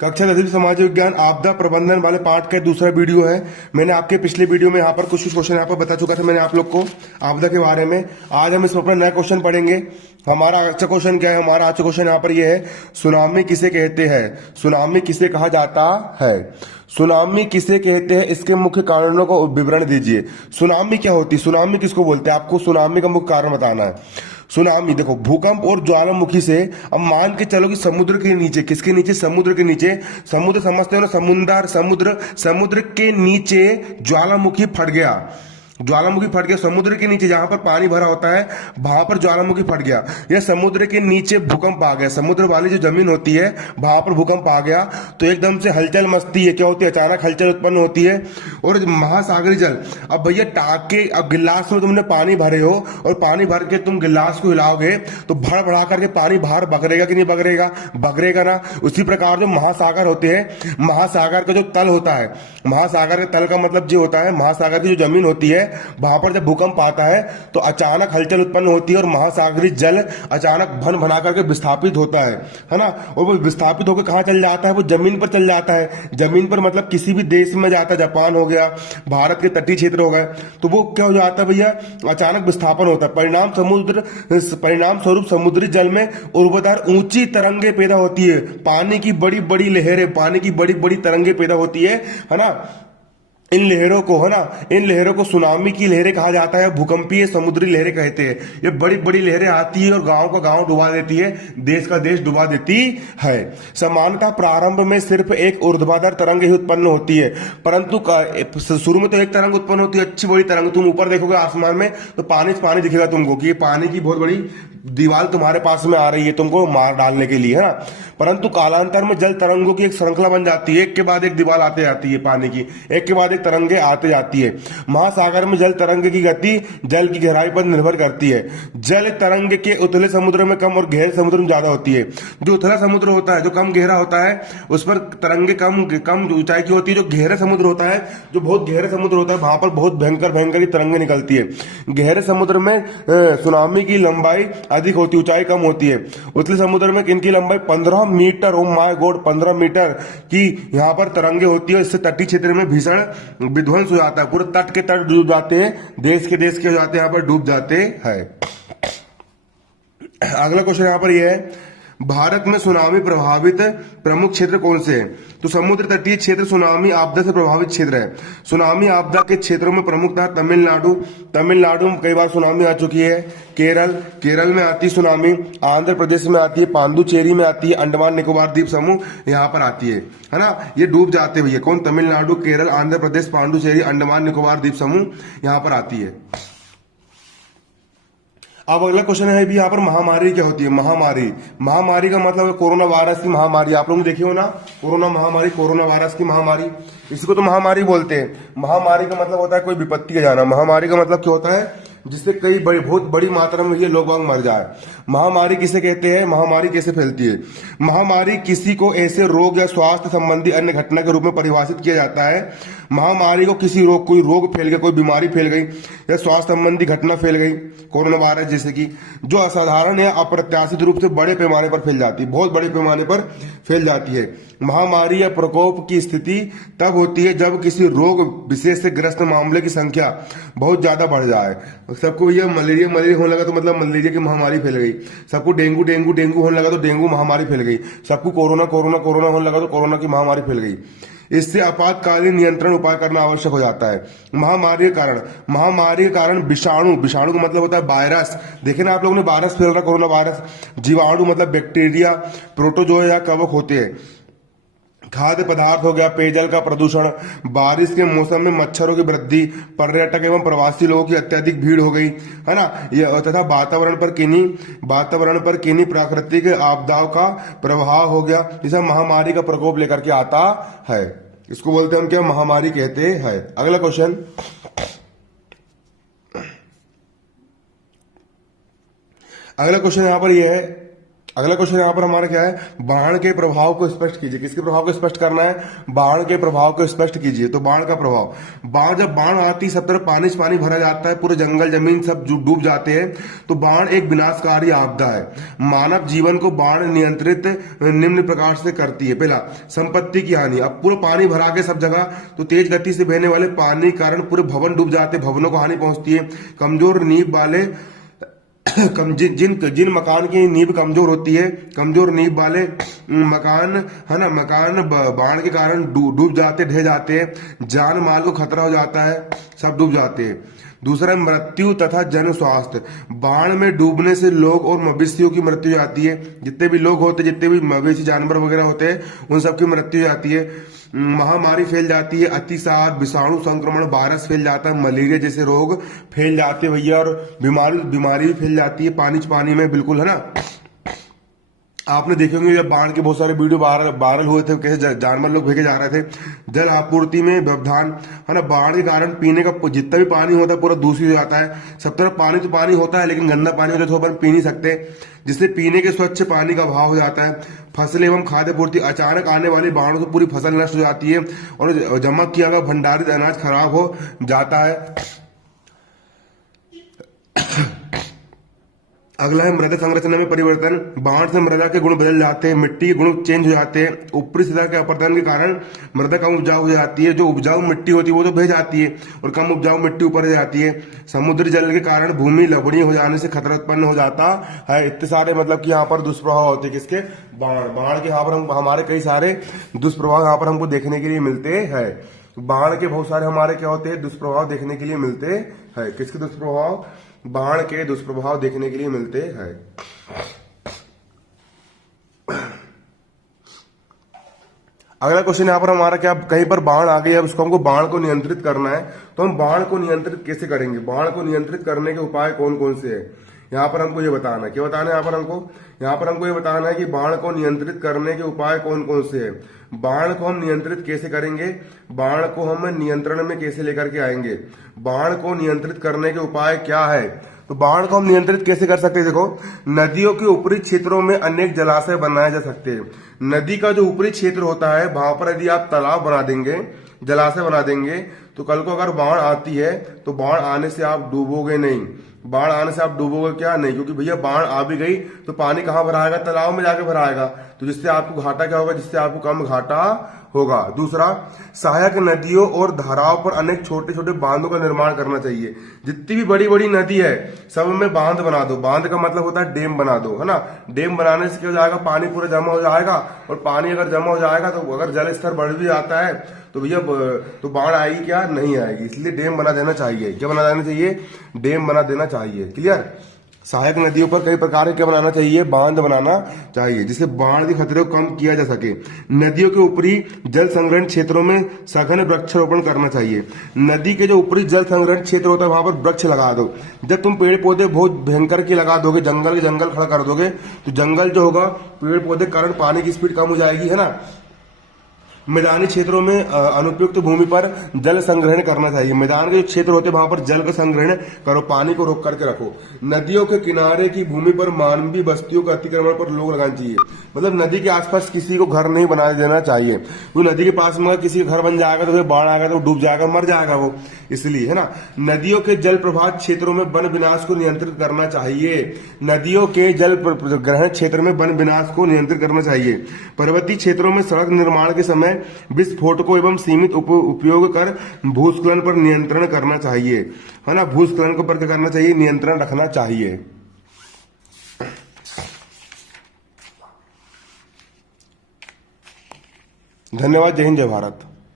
कक्षा 10वीं समाज विज्ञान आपदा प्रबंधन वाले पाठ का दूसरा वीडियो है। मैंने आपके पिछले वीडियो में यहाँ पर कुछ क्वेश्चन यहाँ पर बता चुका था मैंने आप लोग को आपदा के बारे में। आज हम इसमें अपना नया क्वेश्चन पढ़ेंगे। हमारा अच्छा क्वेश्चन क्या है? हमारा अच्छा क्वेश्चन यहाँ पर ये है, सुनामी किसे कहते हैं? सुनामी किसे कहा जाता है? सुनामी किसे कहते हैं, इसके मुख्य कारणों का विवरण दीजिए। सुनामी क्या होती है? सुनामी किसको बोलते हैं? आपको सुनामी का मुख्य कारण बताना है। सुनामी देखो, भूकंप और ज्वालामुखी से, अब मान के चलो कि समुद्र के नीचे, किसके नीचे? समुद्र के नीचे। समुद्र समझते हो ना, समुद्र, समुद्र, समुद्र के नीचे ज्वालामुखी फट गया। ज्वालामुखी फट गया समुद्र के नीचे, जहां पर पानी भरा होता है वहां पर ज्वालामुखी फट गया, या समुद्र के नीचे भूकंप आ गया। समुद्र वाली जो जमीन होती है वहां पर भूकंप आ गया तो एकदम से हलचल मचती है। क्या होती है? अचानक हलचल उत्पन्न होती है। और महासागरी जल, अब भैया टाके, अब गिलास में तुमने पानी भरे हो और पानी भर के तुम गिलास को हिलाओगे तो भड़ भड़ा करके पानी बाहर बगरेगा कि नहीं बगरेगा? बगरेगा ना। उसी प्रकार जो महासागर होते हैं, महासागर का जो तल होता है, महासागर के तल का मतलब जो होता है, महासागर की जो जमीन होती है वहां पर जब भूकंप आता है तो अचानक हलचल उत्पन्न होती है और महासागरी जल अचानक भन भना करके विस्थापित होता है ना। और वो विस्थापित होकर कहां चल जाता है? वो जमीन पर चल जाता है। जमीन पर मतलब किसी भी देश में जाता है, जापान हो गया, भारत के तटीय क्षेत्र हो गए, तो वो क्या हो जाता है भैया? अचानक विस्थापन होता है। परिणाम स्वरूप समुद्री जल में ऊर्ध्वाधर ऊंची तरंगे पैदा होती है। पानी की बड़ी बड़ी लहरें, पानी की बड़ी बड़ी तरंगे पैदा होती है ना। इन लहरों को, है ना, इन लहरों को सुनामी की लहरें कहा जाता है। भूकंपीय समुद्री लहरें कहते हैं। ये बड़ी बड़ी लहरें आती है और गांव का गांव डुबा देती है, देश का देश डुबा देती है। सामान्यतः प्रारंभ में सिर्फ एक ऊर्ध्वाधर तरंग ही उत्पन्न होती है, परंतु शुरू में तो एक तरंग उत्पन्न होती है, अच्छी बड़ी तरंग। तुम ऊपर देखोगे आसमान में तो पानी दिखेगा तुमको कि ये पानी की बहुत बड़ी दीवार तुम्हारे पास में आ रही है तुमको मार डालने के लिए, है ना। परंतु कालांतर में जल तरंगों की एक श्रृंखला बन जाती है, एक के बाद एक दीवार आते जाती है पानी की, एक के बाद एक तरंगे आते जाती है। महासागर में जल तरंग की गति जल की गहराई पर निर्भर करती है। जल तरंग के उथले समुद्र में कम और गहरे समुद्र में ज्यादा होती है। जो उथला समुद्र होता है, जो कम गहरा होता है, उस पर तरंगे कम कम ऊंचाई की होती है। जो गहरा समुद्र होता है, जो बहुत गहरा समुद्र होता है, वहां पर बहुत भयंकर भयंकर तरंगे निकलती है। गहरे समुद्र में सुनामी की लंबाई अधिक होती है, ऊंचाई कम होती है। उथले समुद्र में इनकी लंबाई 15 metre, oh my God, 15 metre की यहाँ पर तरंगे होती है। इससे तटीय क्षेत्र में भीषण विध्वंस हो जाता है। पूरे तट के तट डूब जाते हैं, देश के हो जाते हैं, यहाँ पर डूब जाते हैं। अगला क्वेश्चन यहाँ पर यह है, भारत में सुनामी प्रभावित प्रमुख क्षेत्र कौन से हैं? तो समुद्र तटीय क्षेत्र सुनामी आपदा से प्रभावित क्षेत्र है। सुनामी आपदा के क्षेत्रों में प्रमुखतः तमिलनाडु, तमिलनाडु में कई बार सुनामी आ चुकी है। केरल में आती है सुनामी। आंध्र प्रदेश में आती है, पांडुचेरी में आती है, अंडमान निकोबार द्वीप समूह यहाँ पर आती है ना। ये डूब जाते भैया। कौन? तमिलनाडु, केरल, आंध्र प्रदेश, पांडुचेरी, अंडमान निकोबार द्वीप समूह यहाँ पर आती है। अब अगला क्वेश्चन है भी यहाँ पर, महामारी क्या होती है? महामारी का मतलब है कोरोना वायरस की महामारी। आप लोग ने देखी हो ना, कोरोना महामारी, कोरोना वायरस की महामारी, इसको तो महामारी बोलते हैं। महामारी का मतलब होता है कोई विपत्ति का जाना। महामारी का मतलब क्या होता है? जिससे कई बहुत बड़ी मात्रा में ये लोग बाग मर जाए। महामारी किसे कहते हैं? महामारी कैसे फैलती है? महामारी किसी को ऐसे रोग या स्वास्थ्य संबंधी अन्य घटना के रूप में परिभाषित किया जाता है। महामारी को किसी रोग, कोई रोग फैल गया, कोई बीमारी फैल गई या स्वास्थ्य संबंधी घटना फैल गई, कोरोना वायरस जैसे कि, जो असाधारण या अप्रत्याशित रूप से बड़े पैमाने पर फैल जाती है, बहुत बड़े पैमाने पर फैल जाती है। महामारी या प्रकोप की स्थिति तब होती है जब किसी रोग विशेष से ग्रस्त मामले की संख्या बहुत ज्यादा बढ़ जाए। सबको ये मलेरिया होने लगा तो मतलब मलेरिया की महामारी फैल गई। सबको डेंगू होने लगा तो डेंगू महामारी फैल गई। सबको कोरोना होने लगा तो कोरोना की महामारी फैल गई। इससे आपातकालीन नियंत्रण उपाय करना आवश्यक हो जाता है। महामारी के कारण विषाणु का मतलब होता है वायरस। देखे ना आप लोगों ने, वायरस फैल रहा, कोरोना वायरस। जीवाणु मतलब बैक्टीरिया, प्रोटोजोआ या कवक होते हैं। खाद्य पदार्थ हो गया, पेयजल का प्रदूषण, बारिश के मौसम में मच्छरों की वृद्धि, पर्यटक एवं प्रवासी लोगों की अत्यधिक भीड़ हो गई, है ना, ये तथा वातावरण पर किन्हीं प्राकृतिक आपदाओं का प्रभाव हो गया, जिसे महामारी का प्रकोप लेकर के आता है। इसको बोलते हैं हम क्या? महामारी कहते हैं। अगला क्वेश्चन, यहां पर यह है अगला क्वेश्चन यहाँ पर हमारा क्या है, बाढ़ के प्रभाव को स्पष्ट कीजिए। किसके प्रभाव को स्पष्ट करना है, बाढ़ के प्रभाव को स्पष्ट कीजिए। तो बाढ़ का प्रभाव, जब बाढ़ आती सब तरफ पानी पानी भरा जाता है, पूरे जंगल जमीन सब डूब जाते हैं, तो बाढ़ एक विनाशकारी आपदा है। मानव जीवन को बाढ़ नियंत्रित निम्न प्रकार से करती है। पहला, संपत्ति की हानि। अब पूरा पानी भरा के सब जगह, तो तेज गति से बहने वाले पानी के कारण पूरे भवन डूब जाते, भवनों को हानि पहुंचती है। कमजोर नींव वाले जिन मकान की नींव कमजोर होती है, कमजोर नींव वाले मकान है ना, मकान बाढ़ के कारण डूब जाते, ढह जाते हैं, जान माल को खतरा हो जाता है, सब डूब जाते हैं। दूसरा, मृत्यु तथा जन स्वास्थ्य। बाढ़ में डूबने से लोग और मवेशियों की मृत्यु हो जाती है। जितने भी लोग होते, जितने भी मवेशी जानवर वगैरह होते हैं, उन सबकी मृत्यु हो जाती है। महामारी फैल जाती है, अतिसार, विषाणु संक्रमण, वायरस फैल जाता है, मलेरिया जैसे रोग फैल जाते हैं भैया, और बीमारी भी फैल जाती है पानी में, बिल्कुल, है ना। आपने देखे होंगे जब बाढ़ के बहुत सारे वीडियो वायरल हुए थे, कैसे जानवर लोग भेजे जा रहे थे। जल आपूर्ति में व्यवधान, है ना, बाढ़ के कारण पीने का जितना भी पानी होता है पूरा दूषित हो जाता है। सब तरफ पानी तो पानी होता है, लेकिन गंदा पानी होता है तो अपन पी नहीं सकते, जिससे पीने के स्वच्छ पानी का अभाव हो जाता है। फसल एवं खाद्य पूर्ति, अचानक आने वाली बाढ़ों से पूरी फसल नष्ट हो जाती है और जमा किया गया भंडारित अनाज खराब हो जाता है। अगला है मृदा संरचना में परिवर्तन। बाढ़ से मृदा के गुण बदल जाते हैं, मिट्टी के गुण चेंज हो जाते हैं। ऊपरी सतह के अपरदन के कारण मृदा कम उपजाऊ हो जाती है। जो उपजाऊ मिट्टी होती है वो तो बह जाती है और कम उपजाऊ मिट्टी ऊपर हो जाती है। समुद्री जल के कारण भूमि लवणीय हो जाने से खतरा उत्पन्न हो जाता है। इतने सारे मतलब कि यहाँ पर दुष्प्रभाव होते हैं किसके, बाढ़ के। यहाँ पर हमारे कई सारे दुष्प्रभाव यहाँ पर हमको देखने के लिए मिलते हैं। बाढ़ के बहुत सारे हमारे क्या होते हैं, दुष्प्रभाव देखने के लिए मिलते हैं। किसके दुष्प्रभाव, बाढ़ के दुष्प्रभाव देखने के लिए मिलते हैं। अगला क्वेश्चन यहाँ पर हमारा क्या, कहीं पर बाढ़ आ गई है, उसको हमको बाढ़ को नियंत्रित करना है, तो हम बाढ़ को नियंत्रित कैसे करेंगे, बाढ़ को नियंत्रित करने के उपाय कौन कौन से हैं, यहाँ पर हमको ये बताना है। क्या बताना है यहाँ पर हमको ये बताना है कि बाढ़ को नियंत्रित करने के उपाय कौन कौन से हैं। बाढ़ को हम नियंत्रित कैसे करेंगे, बाढ़ को हम नियंत्रण में कैसे लेकर के आएंगे, बाढ़ को नियंत्रित करने के उपाय क्या है। तो बाढ़ को हम नियंत्रित कैसे कर सकते हैं, देखो, नदियों के ऊपरी क्षेत्रों में अनेक जलाशय बनाए जा सकते हैं। नदी का जो ऊपरी क्षेत्र होता है वहां पर यदि आप तालाब बना देंगे, जलाशय बना देंगे, तो कल को अगर बाढ़ आती है तो बाढ़ आने से आप डूबोगे नहीं। बाढ़ आने से आप डूबोगे क्या, नहीं, क्योंकि भैया बाढ़ आ भी गई तो पानी कहाँ भराएगा, तालाब में जाके भराएगा, तो जिससे आपको घाटा क्या होगा, जिससे आपको कम घाटा होगा। दूसरा, सहायक नदियों और धाराओं पर अनेक छोटे छोटे बांधों का निर्माण करना चाहिए। जितनी भी बड़ी बड़ी नदी है सब में बांध बना दो। बांध का मतलब होता है डैम बना दो, है ना। डैम बनाने से क्या हो जाएगा, पानी पूरा जमा हो जाएगा, और पानी अगर जमा हो जाएगा तो अगर जल स्तर बढ़ भी आता है तो भैया तो बाढ़ आएगी क्या, नहीं आएगी। इसलिए डैम बना देना चाहिए। क्या बना देना चाहिए, डैम बना देना चाहिए। क्लियर। सहायक नदियों पर कई प्रकार के क्या बनाना चाहिए, बांध बनाना चाहिए, जिससे बाढ़ के खतरे को कम किया जा सके। नदियों के ऊपरी जल संग्रहण क्षेत्रों में सघन वृक्षारोपण करना चाहिए। नदी के जो ऊपरी जल संग्रहण क्षेत्र होता है वहां पर वृक्ष लगा दो। जब तुम पेड़ पौधे बहुत भयंकर के लगा दोगे, जंगल के जंगल खड़ा कर दोगे, तो जंगल जो होगा, पेड़ पौधे के कारण पानी की स्पीड कम हो जाएगी, है ना। मैदानी क्षेत्रों में अनुपयुक्त भूमि पर जल संग्रहण करना चाहिए। मैदान के जो क्षेत्र होते हैं वहां पर जल का संग्रहण करो, पानी को रोक करके रखो। नदियों के किनारे की भूमि पर मानवीय बस्तियों का अतिक्रमण पर रोक लगानी चाहिए। मतलब नदी के आसपास किसी को घर नहीं बना देना चाहिए। वो नदी के पास में किसी का घर बन जाएगा तो फिर बाढ़ आएगा तो डूब जाएगा, मर जाएगा वो, इसलिए, है ना। नदियों के जल प्रभाव क्षेत्रों में वन विनाश को नियंत्रित करना चाहिए। नदियों के जल ग्रहण क्षेत्र में वन विनाश को नियंत्रित करना चाहिए। पर्वतीय क्षेत्रों में सड़क निर्माण के समय विस्फोटकों एवं सीमित उपयोग कर भूस्खलन पर नियंत्रण करना चाहिए, है ना। भूस्खलन को पर क्या करना चाहिए, नियंत्रण रखना चाहिए। धन्यवाद। जय हिंद, जय भारत।